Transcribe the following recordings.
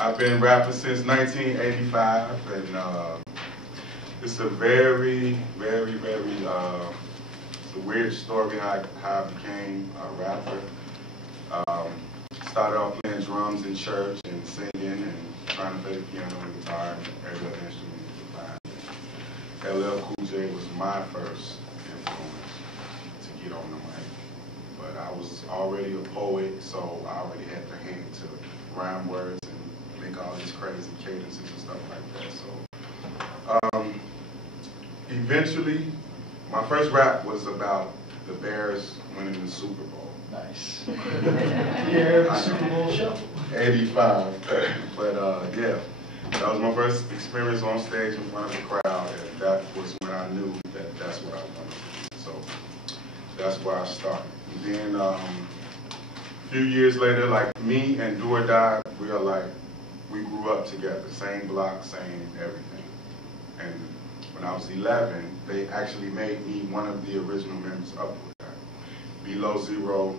I've been rapping since 1985, and it's a very, it's a weird story how I became a rapper. Started off playing drums in church and singing and trying to play the piano and guitar and every other instrument you could find. LL Cool J was my first influence to get on the mic. But I was already a poet, so I already had the hand to rhyme words and make all these crazy cadences and stuff like that. So eventually, my first rap was about the Bears winning the Super Bowl. Nice. Yeah, the Super Bowl show. 85. But yeah, that was my first experience on stage in front of a crowd, and that was when I knew that that's what I wanted to do. So that's where I started. And then a few years later, like me and Do or Die, we grew up together, same block, same everything. And when I was 11, they actually made me one of the original members of Do or Die. Below Zero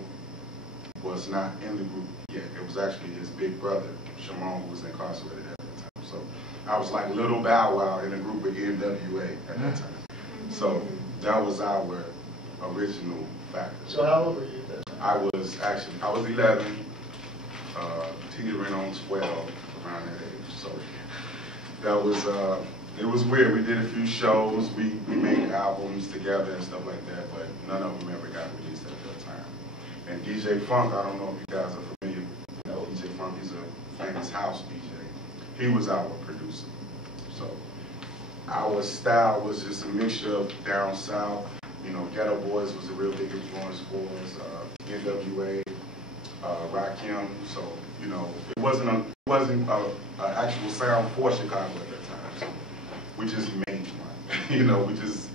was not in the group yet. It was actually his big brother, Shimon, who was incarcerated at that time. So I was like Little Bow Wow in a group of NWA at that time. So that was our original factor. So how old were you at that time? I was 11, teetering on 12, around that age. So that was, it was weird. We did a few shows, we made albums together and stuff like that, but none of them ever got released at that time. And DJ Funk, I don't know if you guys are familiar with DJ Funk, he's a famous house DJ. He was our producer. So our style was just a mixture of down south. You know, Ghetto Boys was a real big influence for us, NWA, Rakim. So, you know, it wasn't an actual sound for Chicago at that time. So we just made one. You know, we just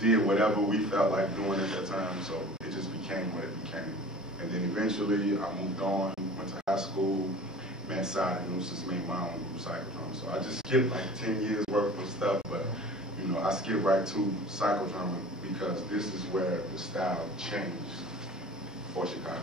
did whatever we felt like doing at that time. So it just became what it became. And then eventually I moved on, went to high school, met Side and Nooses, made my own group, Pcychodrama. So I just skipped like 10 years worth of stuff, but you know, I skipped right to Pcychodrama because this is where the style changed for Chicago.